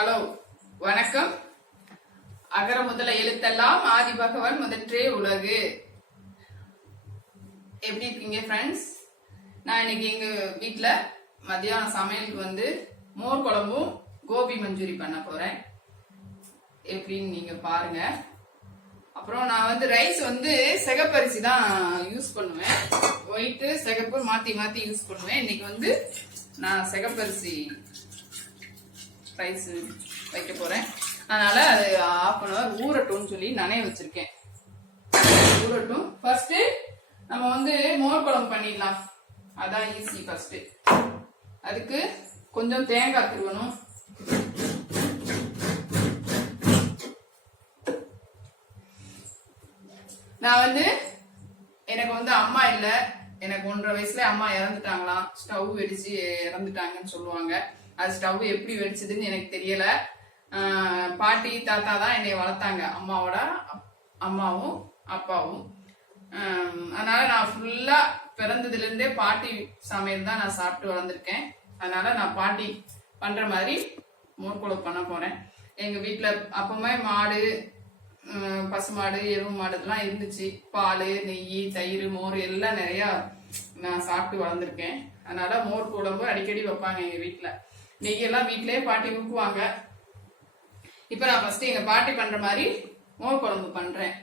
Hello, வணக்கம். அகர முதல எழுத்தெல்லாம் ஆதி பகவன் முதற்றே உலகு. எப்படி இருக்கீங்க ஃப்ரெண்ட்ஸ்? நான் இன்னைக்கு எங்க வீட்டுல மத்தியானம் சமையலுக்கு மோர் குழம்பும் கோபி மஞ்சூரி பண்ண போறேன். எப்படின்னு நீங்க பாருங்க. அப்புறம் நான் ரைஸ் சிகப்பரிசி தான் யூஸ் பண்ணுவேன். ஒயிட் சிகப்பு மாத்தி மாத்தி யூஸ் பண்ணுவேன். இன்னைக்கு நான் சிகப்பரிசி ரைஸ் வைக்க போறேன். அதனால அது 1/2 hour ஊறட்டும்னு சொல்லி நனைய வச்சிருக்கேன். ஊறட்டும். ஃபர்ஸ்ட் நம்ம மோர் குழம்பு பண்ணிடலாம். அதான் ஈஸி. ஃபர்ஸ்ட் அதுக்கு கொஞ்சம் தேங்காய் திருவணும். நான் எனக்கு அம்மா இல்ல. எனக்கு 1.5 வயசுல அம்மா இறந்துட்டாங்களாம். ஸ்டவ் வெடிச்சு இறந்துட்டாங்கன்னு சொல்லுவாங்க. அது ஸ்டவ் எப்படி வெடிச்சதுன்னு எனக்கு தெரியல. பாட்டி தாத்தா தான் என்னை வளர்த்தாங்க, அம்மாவோட அம்மாவும் அப்பாவும். அதனால நான் ஃபுல்லா பிறந்ததுல இருந்தே பாட்டி சமையல் தான் நான் சாப்பிட்டு வளர்ந்துருக்கேன். அதனால நான் பாட்டி பண்ற மாதிரி மோர் குழம்பு பண்ண போறேன். எங்க வீட்டுல அப்பவுமே மாடு, பசுமாடு, எருவு மாடு எல்லாம் இருந்துச்சு. பால், நெய், தயிர், மோர் எல்லாம் நிறைய நான் சாப்பிட்டு வளர்ந்துருக்கேன். அதனால மோர் குழம்பு அடிக்கடி வைப்பாங்க எங்க வீட்டுல. நெய்யெல்லாம் வீட்லயே பாட்டி ஊக்குவாங்க. இப்ப நான் ஃபர்ஸ்ட் எங்க பாட்டி பண்ற மாதிரி மோர் குழம்பு பண்றேன்.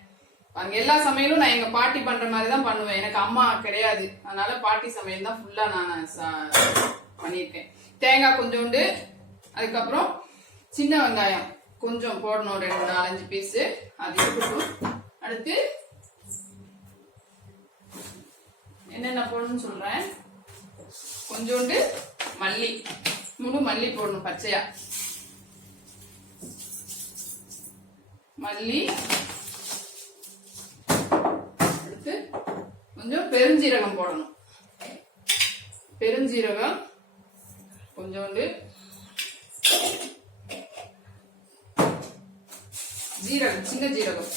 எல்லா சமையலும் நான் எங்க பாட்டி பண்ற மாதிரி தான் பண்ணுவேன். எனக்கு அம்மா கிடையாது. அதனால பாட்டி சமையல் தான் ஃபுல்லா நான் பண்ணியிருக்கேன். தேங்காய் கொஞ்சோண்டு, அதுக்கப்புறம் சின்ன வெங்காயம் கொஞ்சம் போடணும், 2-4-5 பீஸ். அது இருக்கட்டும். அடுத்து என்னென்ன போடணும்னு சொல்றேன். கொஞ்சோண்டு மல்லி, முழு மல்லி போடணும், பச்சையா மல்லி. அடுத்து கொஞ்சம் பெருஞ்சீரகம் போடணும். பெருஞ்சீரகம் கொஞ்சோண்டு, ஜீரகம், சின்ன ஜீரகம்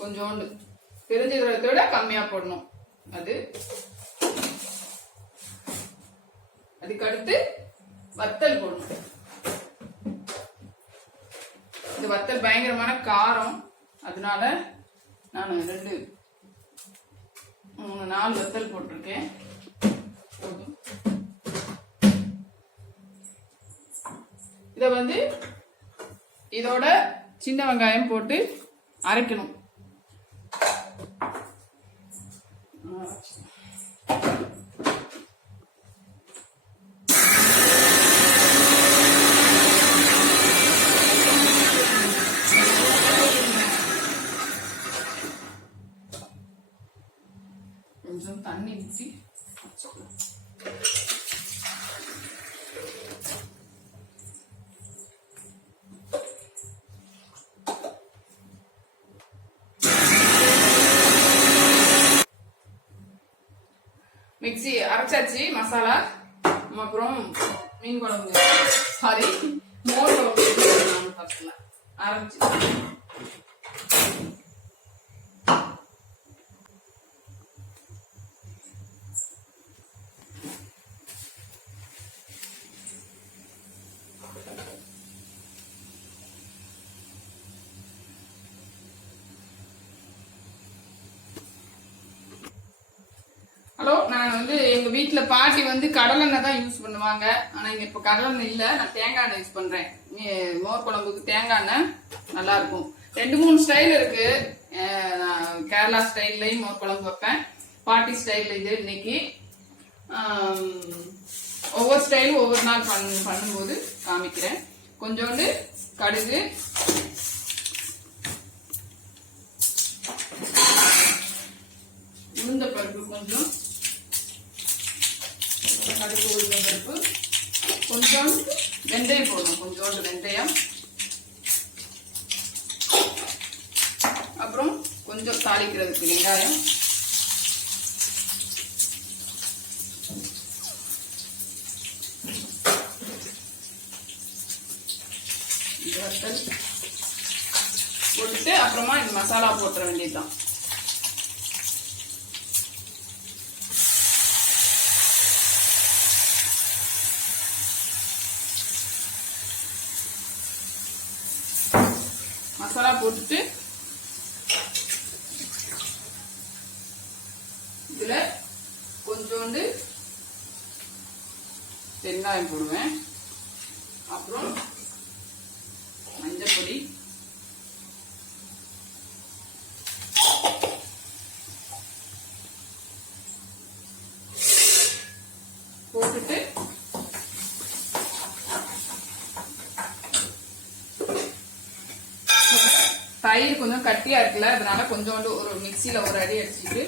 கொஞ்சோண்டு. பெருஞ்சீரகத்தோட கம்மியா போடணும். அதுக்கு அடுத்து வத்தல் போடணும். இந்த வத்தல் பயங்கரமான காரம். அதனால நான் 2, 3, 4 வத்தல் போட்டிருக்கேன். இத இதோட சின்ன வெங்காயம் போட்டு அரைக்கணும். கொஞ்சம் தண்ணி ஊற்றி மிக்ஸி அரைச்சாச்சு மசாலா. அப்புறம் மீன் குழம்பு, சாரி மோர் குழம்பு அரைச்சு நான் எங்க வீட்டுல பாட்டி கடலெண்ணெய் தான் யூஸ் பண்ணுவாங்க. ஆனா இங்க இப்ப கடலெண்ணெய் இல்ல, நான் தேங்காய் எண்ணெய் யூஸ் பண்றேன். மோர் குழம்புக்கு தேங்காய் எண்ணெய் நல்லா இருக்கும். 2-3 ஸ்டைல் இருக்கு. கேரளா ஸ்டைல்லையும் மோர் குழம்பு வைப்பேன். பாட்டி ஸ்டைல் இது. இன்னைக்கு ஒவ்வொரு ஸ்டைலும் ஒவ்வொரு நாள் பண்ணும்போது காமிக்கிறேன். கொஞ்சோண்டு கடுகு, உளுந்த பருப்பு கொஞ்சம், கடுகு உளுந்த பருப்பு கொஞ்சம், வெந்தயம் போடணும், கொஞ்சோண்டு வெந்தயம். அப்புறம் கொஞ்சம் தாளிக்கிறதுக்கு வெங்காயம், வத்தல் போட்டுட்டு அப்புறமா இந்த மசாலா போட்டுற வேண்டியதுதான். போட்டுட்டு இதுல கொஞ்சோண்டு வெங்காயம் போடுவேன். அப்புறம் மஞ்சள் பொடி, போட்டுட்டு தயிர் கொஞ்சம் கட்டியா இருக்குல்ல, அதனால கொஞ்சோண்டு ஒரு மிக்சியில ஒரு அடி அடிச்சுட்டு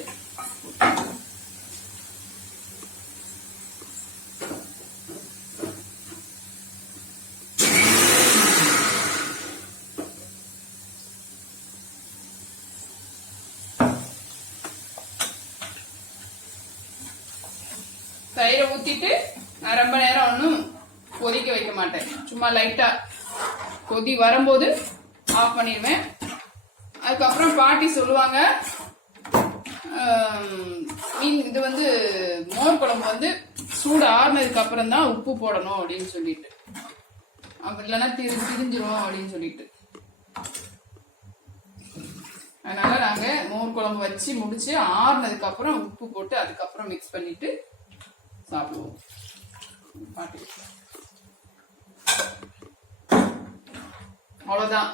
தயிரை ஊத்திட்டு நான் ரொம்ப நேரம் ஒன்றும் கொதிக்க வைக்க மாட்டேன். சும்மா லைட்டா கொதி வரும்போது ஆஃப் பண்ணிடுவேன். அதுக்கப்புறம் பாட்டி சொல்லுவாங்க, மீன் இது வந்து மோர் குழம்பு வந்து சூடு ஆறுனதுக்கு அப்புறம் தான் உப்பு போடணும் அப்படின்னு சொல்லிட்டு, அப்படி இல்லைன்னா திரிஞ்சிரும் அப்படின்னு சொல்லிட்டு. அதனால நாங்க மோர் குழம்பு வச்சு முடிச்சு ஆறுனதுக்கு அப்புறம் உப்பு போட்டு அதுக்கப்புறம் மிக்ஸ் பண்ணிட்டு சாப்பிடுவோம். பாட்டி அவ்வளவுதான்,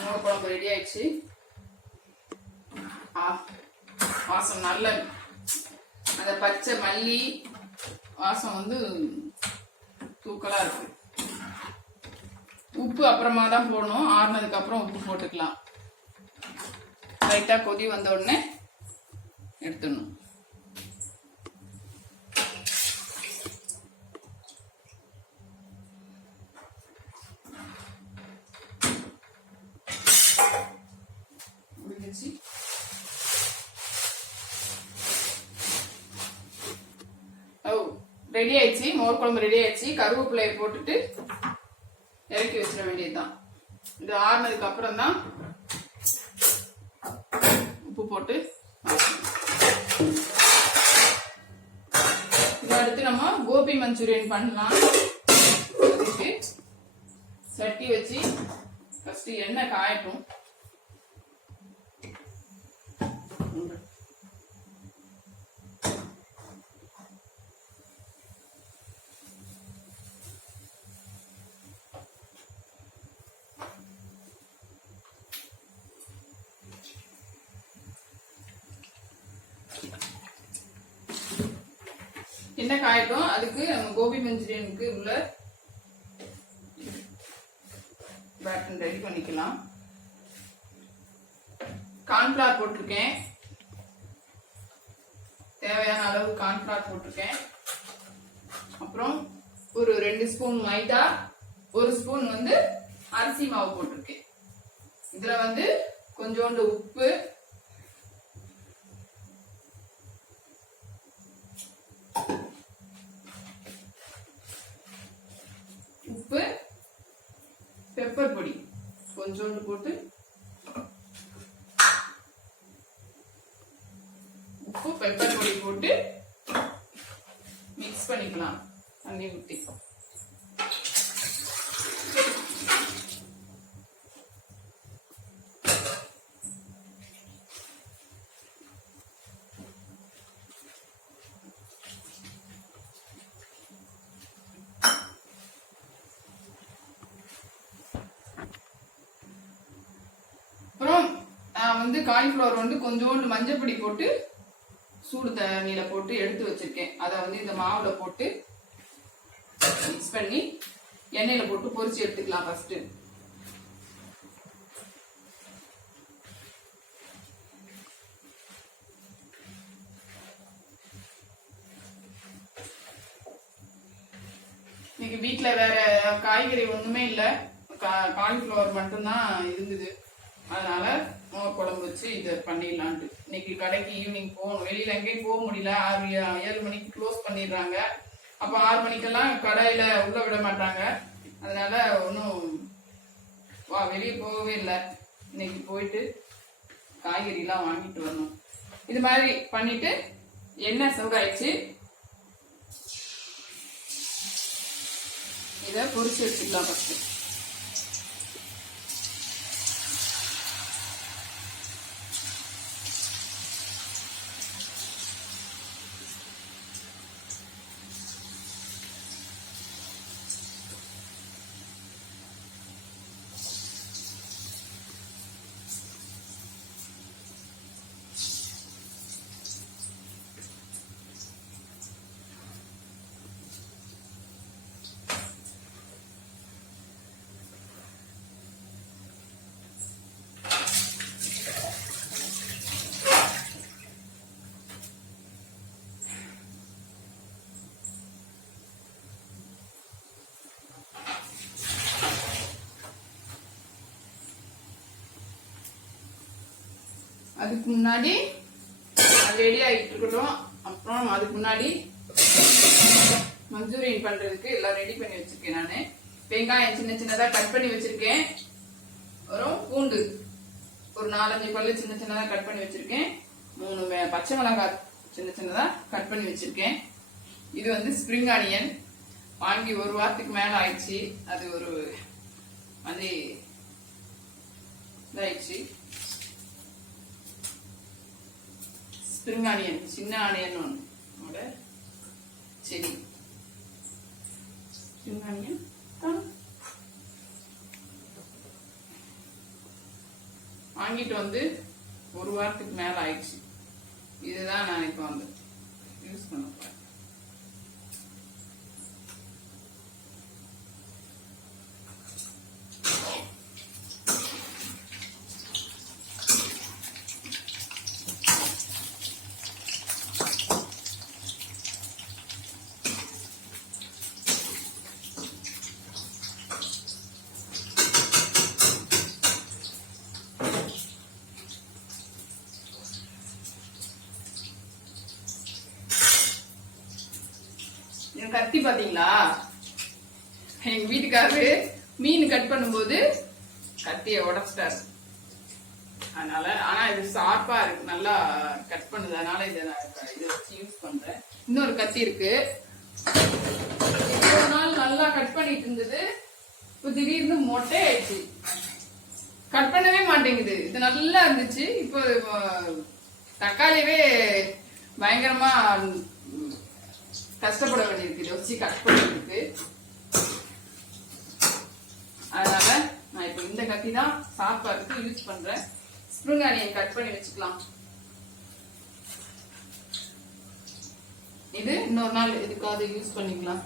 மோர் குழம்பு ரெடி ஆயிடுச்சு. வாசம் நல்ல அந்த பச்சை மல்லி வாசம் வந்து தூக்கலா இருக்கு. உப்பு அப்புறமா தான் போடணும், ஆறுனதுக்கு அப்புறம் உப்பு போட்டுக்கலாம். லைட்டா கொதி வந்த உடனே எடுத்துடணும். ரெடி ஆயிடுச்சு, மோர் குழம்பு ரெடி ஆயிடுச்சு. கருவேப்பிலையை போட்டுட்டு இறக்கி வச்சிட வேண்டியதுதான். இது ஆறுனதுக்கு அப்புறம் தான் உப்பு போட்டு இதை அடுத்து நம்ம கோபி மஞ்சூரியன் பண்ணலாம். அதுக்கு சட்டி வச்சு ஃபர்ஸ்ட் எண்ணெய் காயட்டும். என்ன காயட்டும், அதுக்கு நம்ம கோபி மஞ்சூரியனுக்கு உள்ள பேட்டர் ரெடி பண்ணிக்கலாம். கார்ன்ஃபிளவர் போட்டிருக்கேன், தேவையான அளவு கார்ன்ஃபிளவர் போட்டிருக்கேன். அப்புறம் ஒரு 2 ஸ்பூன் மைதா, 1 ஸ்பூன் வந்து அரிசி மாவு போட்டிருக்கேன். இதுல வந்து கொஞ்சோண்டு உப்பு, பெப்பர் பொடி கொஞ்சோண்டு போட்டு, உப்பு பெப்பர் பொடி போட்டு மிக்ஸ் பண்ணிக்கலாம் தண்ணி ஊற்றி. வந்து காலிஃபிளவர் வந்து கொஞ்சோண்டு மஞ்சள் பொடி போட்டு சூடு தண்ணியில போட்டு எடுத்து வச்சிருக்கேன். அதை வந்து இந்த மாவுல போட்டு மிக்ஸ் பண்ணி எண்ணெயில போட்டு பொரிச்சு எடுத்துக்கலாம். ஃபர்ஸ்ட் இன்னைக்கு வீட்டுல வேற காய்கறி ஒண்ணுமே இல்ல, காலிஃபிளவர் மட்டும்தான் இருந்தது. அதனால மோர் குழம்பு வச்சு இதை பண்ணிடலான்ட்டு. இன்னைக்கு கடைக்கு ஈவினிங் போகணும், வெளியில எங்கேயும் போக முடியல. 7 மணிக்கு க்ளோஸ் பண்ணிடுறாங்க. அப்ப 6 மணிக்கெல்லாம் கடையில உள்ள விட மாட்டாங்க. அதனால ஒன்றும் வெளியே போகவே இல்லை. இன்னைக்கு போயிட்டு காய்கறி எல்லாம் வாங்கிட்டு வரணும். இது மாதிரி பண்ணிட்டு எண்ணெய் சூடாயிடுச்சு, இதை பொரிச்சு வச்சுக்கலாம். ஃபர்ஸ்ட் அதுக்கு முன்னாடி அது ரெடி ஆகிட்டு இருக்கட்டும். அப்புறம் அதுக்கு முன்னாடி மஞ்சூரியன் பண்றதுக்கு எல்லாம் ரெடி பண்ணி வச்சிருக்கேன். நானு வெங்காயம் சின்ன சின்னதா கட் பண்ணி வச்சிருக்கேன். அப்புறம் பூண்டு ஒரு 4-5 பல்லு சின்ன சின்னதா கட் பண்ணி வச்சிருக்கேன். 3 பச்சை மிளகாய் சின்ன சின்னதா கட் பண்ணி வச்சிருக்கேன். இது வந்து ஸ்ப்ரிங் ஆனியன் வாங்கி 1 வாரத்துக்கு மேல ஆயிடுச்சு. அது ஒரு மாதிரி இதாயிடுச்சு. ஸ்ப்ரிங் ஆனியன் சின்ன ஆனியன் ஒன்று சரி ஸ்ப்ரிங் ஆனியன் வாங்கிட்டு வந்து 1 வாரத்துக்கு மேல ஆயிடுச்சு. இதுதான் நான் இப்ப வந்து யூஸ் பண்ண போறேன். கத்தி பாத்தீங்களா? எங்க வீட்டுக்காரரு மீன் கட் பண்ணும்போது கத்திய உடைச்சிட்டாரு. அதனால ஆனா இது ஷார்ப்பா இருக்கு, நல்லா கட் பண்ணுது. அதனால இதை வச்சு யூஸ் பண்றேன். இன்னொரு கத்தி இருக்கு. இவ்வளவு நாள் நல்லா கட் பண்ணிட்டு இருந்தது, இப்ப திடீர்னு மொட்டை ஆயிடுச்சு. கட் பண்ணவே மாட்டேங்குது. இது நல்லா இருந்துச்சு. இப்போ தக்காளியவே பயங்கரமா கஷ்டப்பட வேண்டியிருக்கு இதை வச்சு கட் பண்ணுறதுக்கு. அதனால நான் இப்ப இந்த கத்தி தான் சாப்பாடுக்கு யூஸ் பண்றேன். ஸ்ப்ரிங் ஆனியன் கட் பண்ணி வச்சுக்கலாம். இது இன்னொரு நாள் எதுக்காவது யூஸ் பண்ணிக்கலாம்.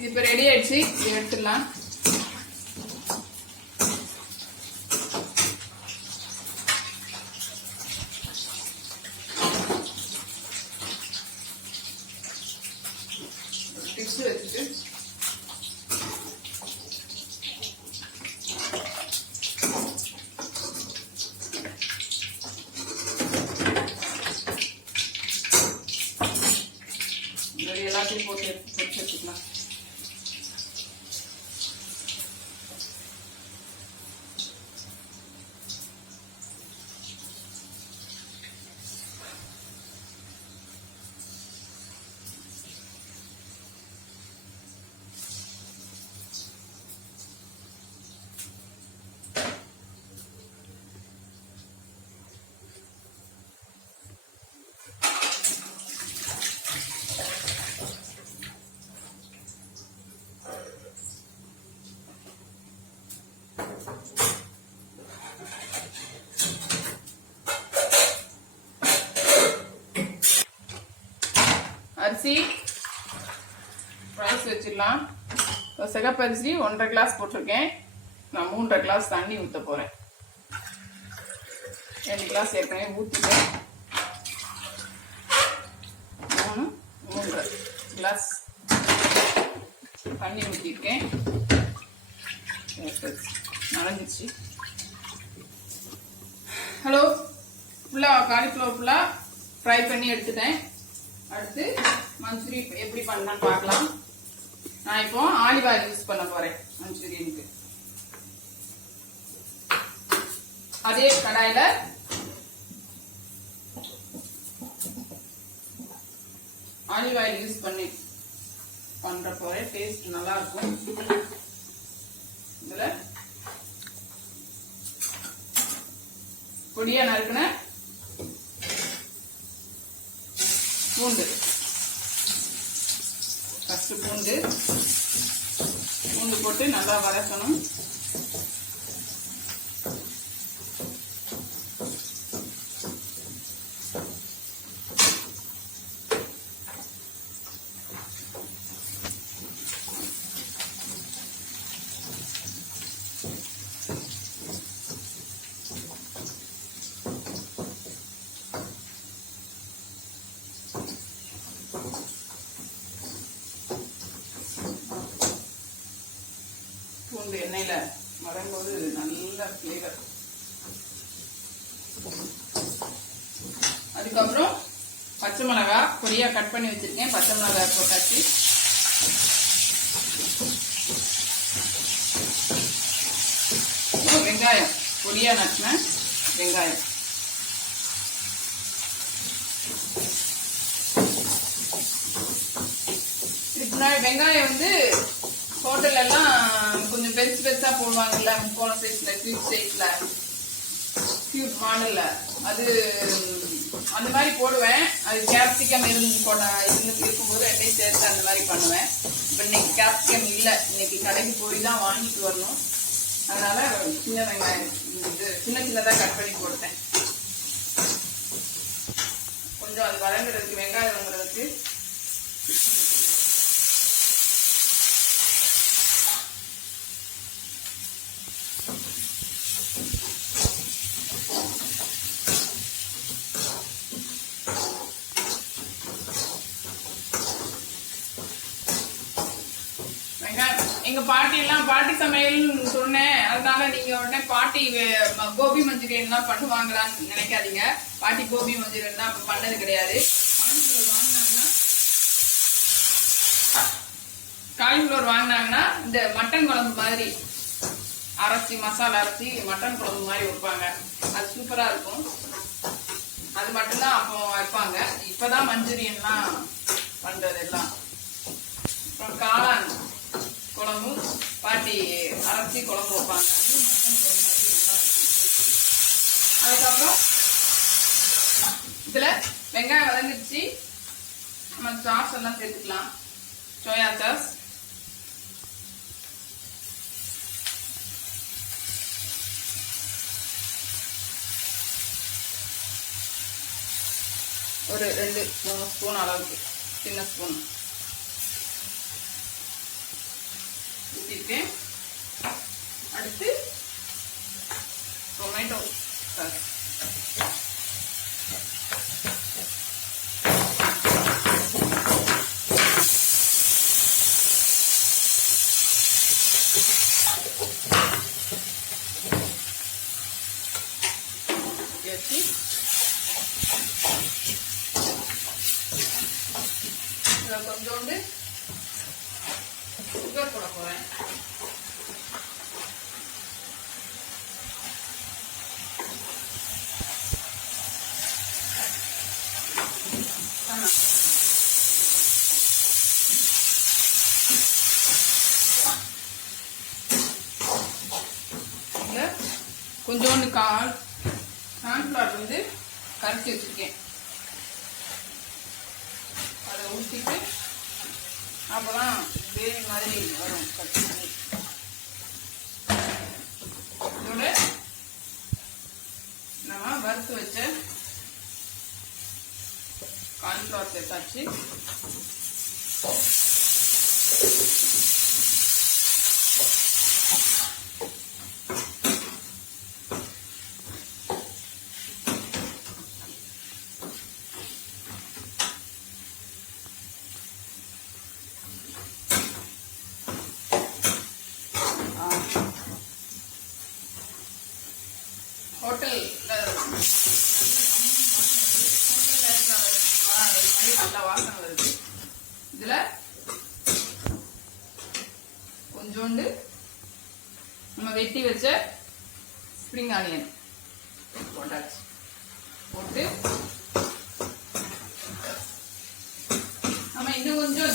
இது இப்ப ரெடி ஆயிடுச்சு. இது எடுத்துடலாம். டிப்ஸ் வச்சுட்டு எல்லாத்தையும் போட்டு வச்சுக்கலாம். அரிசி ரைஸ் வச்சிடலாம். சிகப்பரிசி 1.5 கிளாஸ் போட்டிருக்கேன். நான் 3.5 கிளாஸ் தண்ணி ஊற்ற போறேன். 2 கிளாஸ் ஏற்கனவே ஊற்றிட்டேன். 3 கிளாஸ் தண்ணி ஊற்றிருக்கேன். நனைஞ்சிச்சு. ஹலோ, ஃபுல்லாக காலிஃப்ளவர் ஃபுல்லாக ஃப்ரை பண்ணி எடுத்துட்டேன். அடுத்து மஞ்சூரி எப்படி பண்ணலான்னு பார்க்கலாம். நான் இப்போ ஆலிவ் ஆயில் யூஸ் பண்ண போறேன் மஞ்சூரியனுக்கு. அதே கடாயில ஆலிவ் ஆயில் யூஸ் பண்ணி பண்ற போறேன். டேஸ்ட் நல்லா இருக்கும். இதுல பொடியா நறுக்குன பூண்டு, ஃபர்ஸ்ட் பூண்டு போட்டு நல்லா வதக்கணும். பூண்டு எண்ணெயில வதங்கும்போது நல்ல ஃப்ளேவர். அதுக்கப்புறம் பச்சை மிளகாய் பொடியா கட் பண்ணி வச்சிருக்கேன். பச்சை மிளகாய் போட்டாச்சு. வெங்காயம் பொடியா நட்டின வெங்காயம். வெங்காயம் வந்து ஹோட்டல்ல எல்லாம் கொஞ்சம் பெருசு பெருசா போடுவாங்கல்ல, முக்கோண சைஸ்ல, கியூப் சைஸ்ல, கியூப் மாடல்ல, அது அந்த மாதிரி போடுவேன். அது கேப்சிகம் இருக்கும்போது ரெண்டையும் சேர்த்து அந்த மாதிரி பண்ணுவேன். இப்ப இன்னைக்கு கேப்சிகம் இல்லை, இன்னைக்கு கடைக்கு போய் தான் வாங்கிட்டு வரணும். அதனால சின்ன வெங்காயம் சின்ன சின்னதா கட் பண்ணி போட்டேன். கொஞ்சம் அது வதங்குறதுக்கு, வெங்காயம் வதங்குறதுக்கு எங்க பாட்டி எல்லாம் பாட்டி சமையல் சொன்னேன். அதனால நீங்க உடனே பாட்டி கோபி மஞ்சூரியன் எல்லாம் பண்ணுவாங்களான்னு நினைக்காதீங்க. பாட்டி கோபி மஞ்சூரியன் தான் அப்ப பண்ணது கிடையாது. காலிஃபிளவர் வாங்கினாங்கன்னா இந்த மட்டன் குழம்பு மாதிரி அரைச்சி, மசாலா அரைச்சி மட்டன் குழம்பு மாதிரி வைப்பாங்க. அது சூப்பரா இருக்கும். அது மட்டும்தான் அப்போ வைப்பாங்க. இப்பதான் மஞ்சூரியன்லாம் பண்றது எல்லாம். அப்புறம் காளான் குழம்பு பாட்டி அரைச்சி குழம்பு வைப்பாங்க. மட்டன் குழம்பு மாதிரி நல்லா இருக்கும். அதுக்கப்புறம் இதுல வெங்காயம் வதங்கிடுச்சு. நம்ம சாஸ் எல்லாம் சேர்த்துக்கலாம். சோயா சாஸ், ஒரு 2-3 ஸ்பூன் அளவுக்கு, சின்ன ஸ்பூன் ஊற்றிருக்கேன். அடுத்து டொமேட்டோ சாஸ், கொஞ்சோண்டு சுகர் போட போறேன். கொஞ்சோண்டு கார்ன்ஃபிளவர் வந்து கரைச்சி வச்சிருக்கேன். அதை ஊற்றிட்டு அப்பதான் கிரேவி மாதிரி வரும். கட்டி இதோட நம்ம வறுத்து வச்ச கார்ன்ஃபிளவர் சேர்த்தாச்சு. நல்லா வாசனை வருது. இதுல கொஞ்சோண்டு நம்ம வெட்டி வச்ச ஸ்ப்ரிங் ஆனியன் போட்டாச்சு. போட்டு நம்ம இன்னும் கொஞ்சம்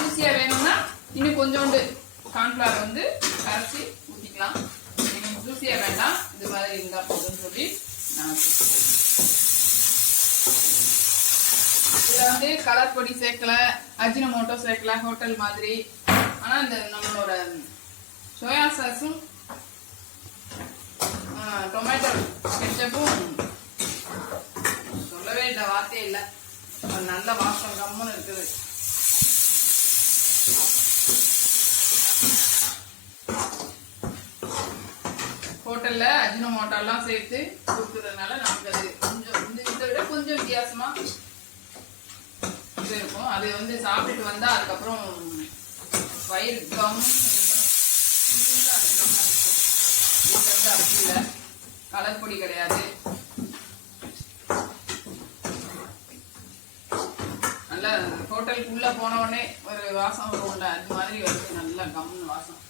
ஜூசியா வேணும்னா இன்னும் கொஞ்சோண்டு கார்ன்ஃபிளவர் வந்து கரைச்சி ஊற்றிக்கலாம். ஜூசியா வேண்டாம், இது மாதிரி இருந்தா போதும்னு சொல்லி இதுல வந்து கலர் பொடி சேர்க்கல, அஜினோமோட்டோ சேர்க்கல ஹோட்டல் மாதிரி. ஆனா இந்த நம்மளோட சோயா சாஸும் டொமேட்டோ கெச்சப்பும் சொல்லவே இல்லை, வார்த்தையே இல்லை. நல்ல வாசம் கம்முன்னு இருக்குது. ஹோட்டல்ல அஜினோமோட்டோ எல்லாம் சேர்த்து கொடுக்கறதுனால நமக்கு அது கொஞ்சம் இதை விட கொஞ்சம் வித்தியாசமா இது இருக்கும். அது வந்து சாப்பிட்டுட்டு வந்தா அதுக்கப்புறம் வயிறு கம் அப்படி இல்லை, கலர் பொடி கிடையாது. நல்லா ஹோட்டலுக்குள்ள போன உடனே ஒரு வாசம் வரும்ல, அது மாதிரி வருது. நல்லா கம்னு வாசம்.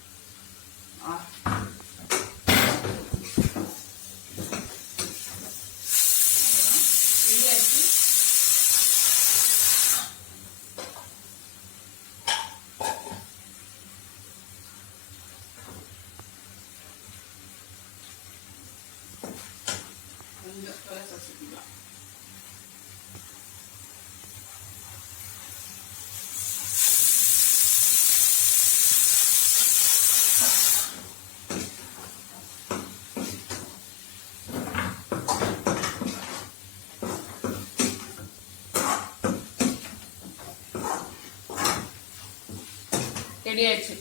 ரெடி ஆயிடுச்சு.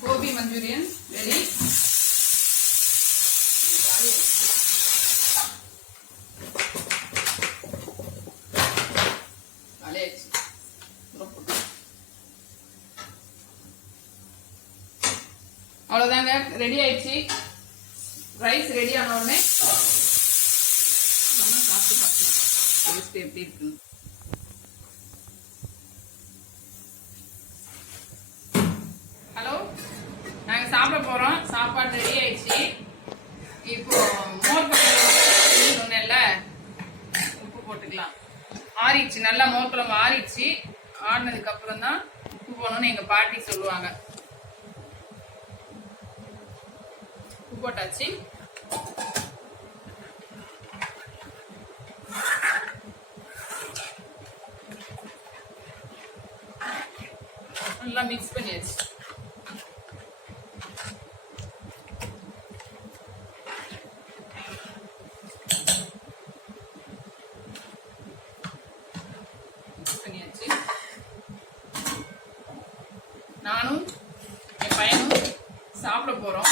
கோபி மஞ்சூரியன் ரெடி. அவ்வளவுதாங்க, ரெடி ஆயிடுச்சு. ரைஸ் ரெடி ஆன உடனே நம்ம சாப்பிட்டு பார்க்கலாம் எப்படி இருக்கு. ஹலோ, நாங்க சாப்பிட போறோம். சாப்பாடு ரெடி ஆயிடுச்சு. இப்போ மோர் குழம்பு சொன்னேன்ல, உப்பு போட்டுக்கலாம். ஆறிடுச்சு, நல்லா மோர் குழம்பு ஆறிடுச்சு. ஆடினதுக்கு அப்புறம் தான் உப்பு போடணும்னு எங்க பாட்டி சொல்லுவாங்க. உப்பு போட்டாச்சு. நல்லா மிக்ஸ் பண்ணியாச்சு. நானும் என் பையனும் சாப்பிட போறோம்.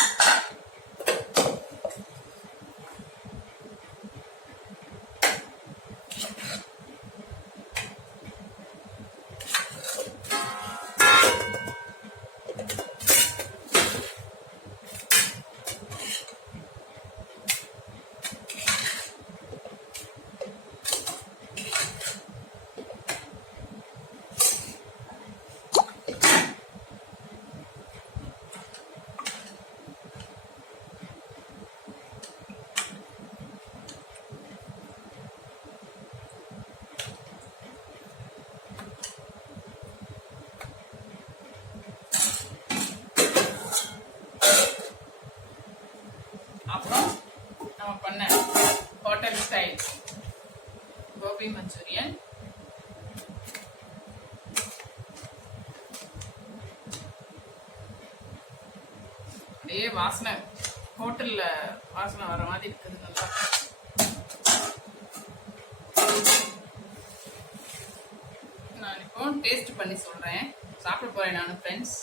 அப்புறம் நம்ம பண்ண ஹோட்டல் ஸ்டைல் கோபி மஞ்சூரியன். அப்படியே வாசனை ஹோட்டல்ல வாசனை வர மாதிரி இருக்குது. நல்லா நான் இப்போ டேஸ்ட் பண்ணி சொல்றேன். சாப்பிட போறேன் நானு ஃப்ரெண்ட்ஸ்.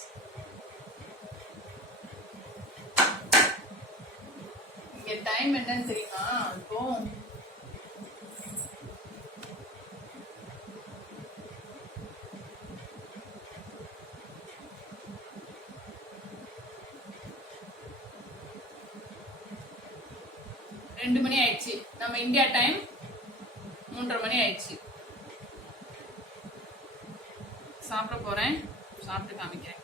டைம் என்னன்னு தெரியுமா? இப்போ 2 மணி ஆயிடுச்சு. நம்ம இந்தியா டைம் 3:30 மணி ஆயிடுச்சு. சாப்பிட போறேன், சாப்பிட்டு காமிக்கிறேன்.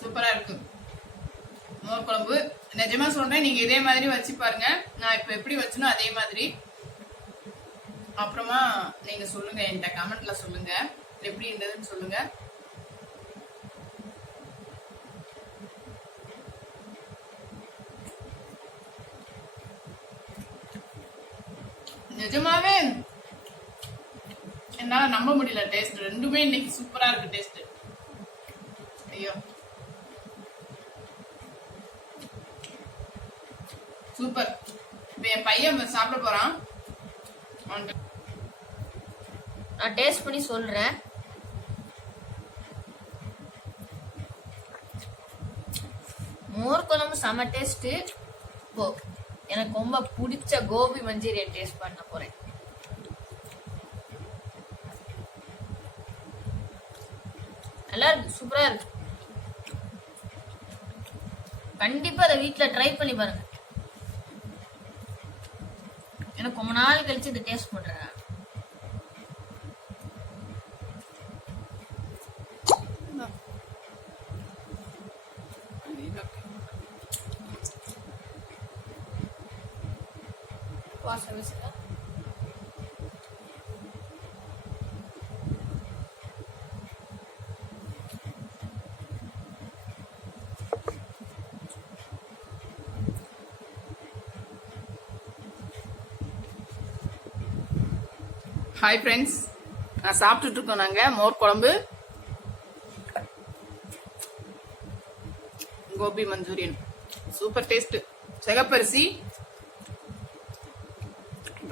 சூப்பரா இருக்கு மோர் குழம்பு. நிஜமா சொல்றேன், நீங்க இதே மாதிரி வச்சு பாருங்க. நான் இப்ப எப்படி வச்சனோ அதே மாதிரி. அப்புறமா நீங்க சொல்லுங்க, என்கிட்ட கமெண்ட்ல சொல்லுங்க எப்படி இருந்ததுன்னு சொல்லுங்க. நிஜமாவே என்னால நம்ப முடியல டேஸ்ட். ரெண்டுமே இன்னைக்கு சூப்பரா இருக்கு டேஸ்ட். ஐயோ சூப்பர். இப்ப என் பையன் சாப்பிட போறான். நான் டேஸ்ட் பண்ணி சொல்றேன். மோர் குழம்பு செம டேஸ்ட். இப்போ எனக்கு ரொம்ப பிடிச்ச கோபி மஞ்சூரியன் டேஸ்ட் பண்ண போறேன். நல்லா இருக்கு, சூப்பரா இருக்கு. கண்டிப்பா அதை வீட்டுல ட்ரை பண்ணி பாருங்க. எனக்கு ரொம்ப நாள் கழிச்சு இதை டேஸ்ட் பண்றேன். வாசனை சார். ஹாய் ஃப்ரெண்ட்ஸ், நான் சாப்பிட்டுட்டு இருக்கோம். நாங்க மோர் குழம்பு, கோபி மஞ்சூரியன், சூப்பர் டேஸ்ட். சிகப்பரிசி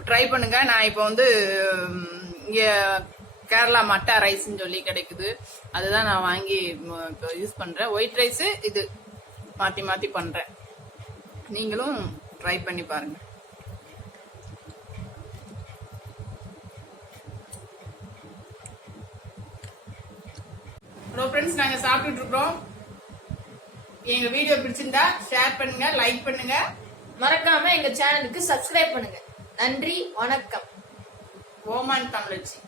ட்ரை பண்ணுங்க. நான் இப்போ வந்து இங்க கேரளா மட்டா ரைஸ்ன்னு சொல்லி கிடைக்குது, அதுதான் நான் வாங்கி யூஸ் பண்றேன். ஒயிட் ரைஸ் இது மாத்தி மாத்தி பண்றேன். நீங்களும் ட்ரை பண்ணி பாருங்க. ஹலோ ஃப்ரெண்ட்ஸ், நாங்க சாப்பிட்டுட்டு இருக்கோம். எங்க வீடியோ பிடிச்சிருந்தா ஷேர் பண்ணுங்க, லைக் பண்ணுங்க, மறக்காம எங்க சேனலுக்கு சப்ஸ்கிரைப் பண்ணுங்க. நன்றி, வணக்கம். ஓமான் தமிழச்சி.